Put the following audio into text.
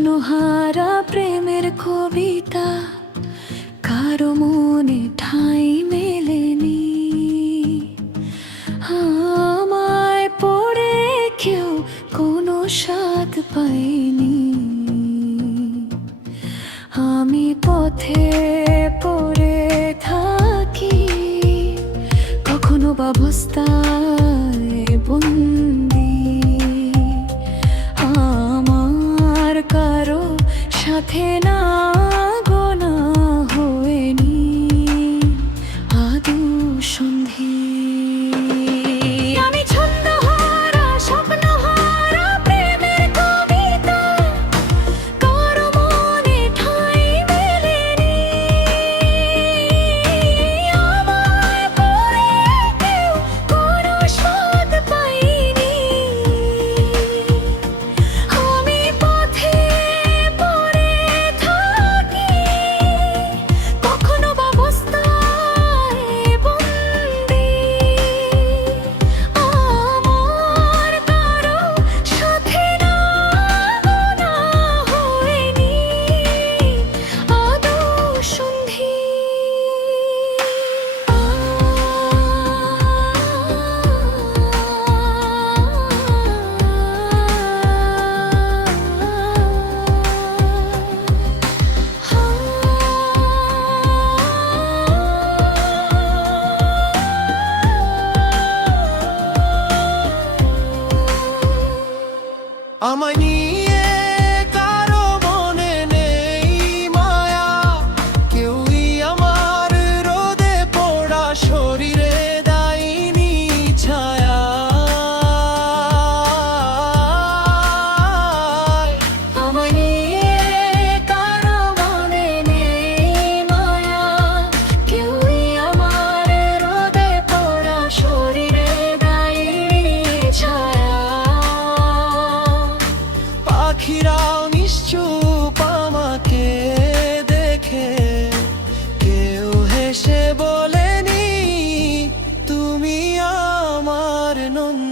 স্বপ্নহারা প্রেমের কবিতা কারো মনে ঠাঁই মেলেনি। আমায় পড়ে কেউ কোনো স্বাদ পায়নি। আমি পথে পড়ে থাকি, কখনো বা বস্তায় বন্দি। আমার কারো সাথে না গোনা হয়নি আদৌ সন্ধি। আমি ছন্দহারা স্বপ্নহারা প্রেমের কবিতা কারো মনে ঠাঁই মেলেনি। আমায় পড়ে কেউ কোনো স্বাদ পায়নি। আমি পথে পড়ে থাকি, কখনো বা বস্তায় বন্দি। আমার কারো সাথে না গোনা হয়নি আদৌ সন্ধি। আমায় নিয়ে কারো মনে নেই মায়া, কেউই আমার রোদে পোড়া শরীরে দেয়নি ছায়া। আমায় নিয়ে কারো মনে নেই মায়া, কেউই আমার রোদে পোড়া শরীরে দেয়নি ছায়া। পাখিরাও নিশ্চুপ আমাকে দেখে, কেউ হেসে বলেনি তুমি আমার নন্দিনী।